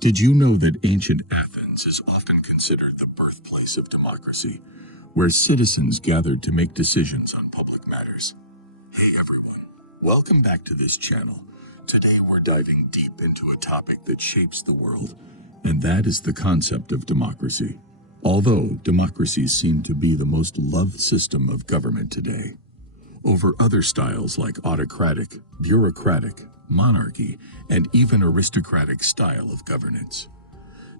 Did you know that ancient Athens is often considered the birthplace of democracy, where citizens gathered to make decisions on public matters? Hey everyone, welcome back to this channel. Today we're diving deep into a topic that shapes the world, and that is the concept of democracy. Although democracies seem to be the most loved system of government today, over other styles like autocratic, bureaucratic, monarchy, and even aristocratic style of governance.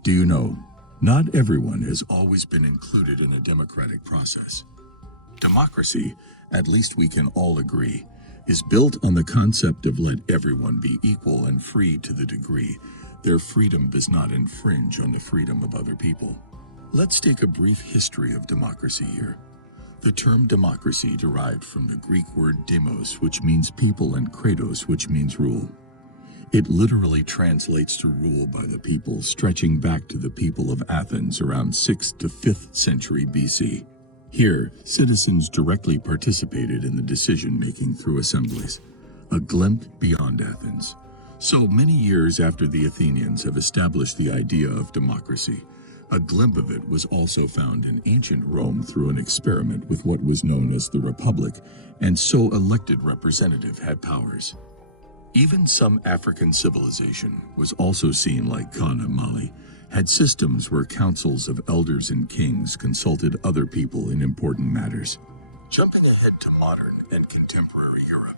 Do you know, not everyone has always been included in a democratic process. Democracy, at least we can all agree, is built on the concept of let everyone be equal and free to the degree their freedom does not infringe on the freedom of other people. Let's take a brief history of democracy here. The term democracy derived from the Greek word demos, which means people, and kratos, which means rule. It literally translates to rule by the people, stretching back to the people of Athens around 6th to 5th century BC. Here, citizens directly participated in the decision-making through assemblies, a glimpse beyond Athens. So many years after the Athenians have established the idea of democracy, a glimpse of it was also found in ancient Rome through an experiment with what was known as the Republic, and so elected representative had powers. Even some African civilization was also seen, like Ghana, Mali, had systems where councils of elders and kings consulted other people in important matters. Jumping ahead to modern and contemporary Europe,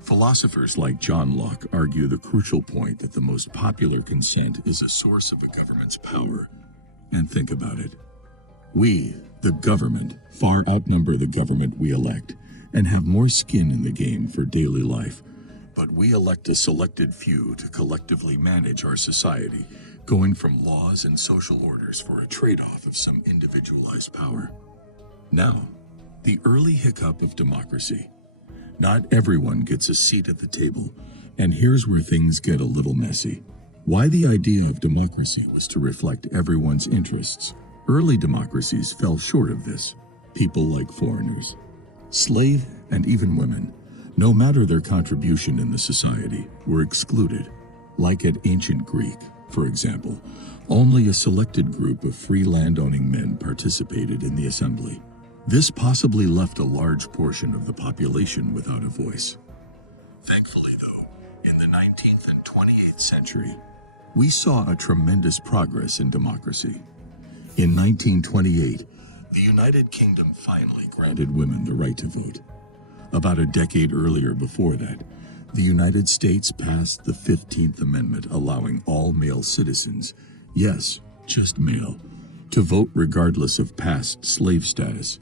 philosophers like John Locke argue the crucial point that the most popular consent is a source of a government's power. And think about it. We, the government, far outnumber the government we elect and have more skin in the game for daily life. But we elect a selected few to collectively manage our society, going from laws and social orders for a trade-off of some individualized power. Now, the early hiccup of democracy. Not everyone gets a seat at the table, and here's where things get a little messy. Why the idea of democracy was to reflect everyone's interests. Early democracies fell short of this. People like foreigners, slave, and even women, no matter their contribution in the society, were excluded. Like at ancient Greek, for example, only a selected group of free landowning men participated in the assembly. This possibly left a large portion of the population without a voice. Thankfully, though, in the 19th and 28th century, we saw a tremendous progress in democracy. In 1928, the United Kingdom finally granted women the right to vote. About a decade earlier before that, the United States passed the 15th Amendment, allowing all male citizens, yes, just male, to vote regardless of past slave status.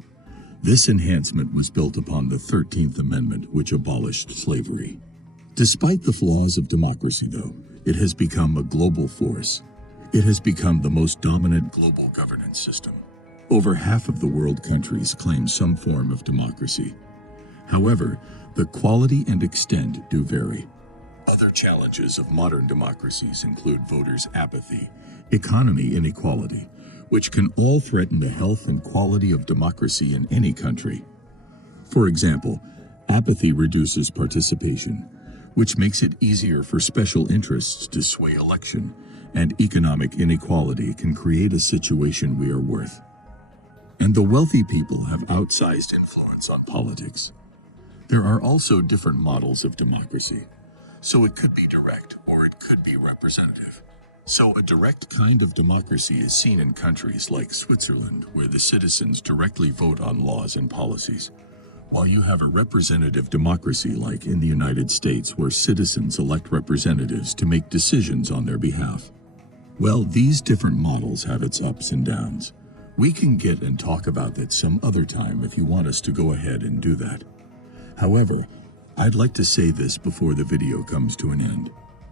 This enhancement was built upon the 13th Amendment, which abolished slavery. Despite the flaws of democracy, though, it has become a global force. It has become the most dominant global governance system. Over half of the world countries claim some form of democracy. However, the quality and extent do vary. Other challenges of modern democracies include voters' apathy, economy inequality, which can all threaten the health and quality of democracy in any country. For example, apathy reduces participation, which makes it easier for special interests to sway election, and economic inequality can create a situation we are worth. And the wealthy people have outsized influence on politics. There are also different models of democracy, so it could be direct or it could be representative. So a direct kind of democracy is seen in countries like Switzerland, where the citizens directly vote on laws and policies, while you have a representative democracy like in the United States, where citizens elect representatives to make decisions on their behalf. Well, these different models have its ups and downs. We can get and talk about that some other time if you want us to go ahead and do that. However, I'd like to say this before the video comes to an end.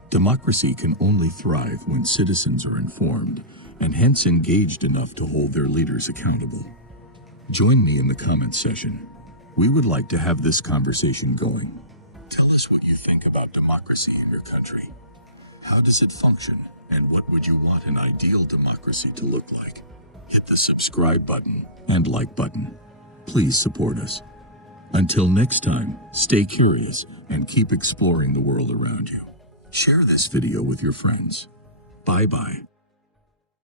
Democracy can only thrive when citizens are informed and hence engaged enough to hold their leaders accountable. Join me in the comments section. We would like to have this conversation going. Tell us what you think about democracy in your country. How does it function, and what would you want an ideal democracy to look like? Hit the subscribe button and like button. Please support us. Until next time, stay curious and keep exploring the world around you. Share this video with your friends. Bye-bye.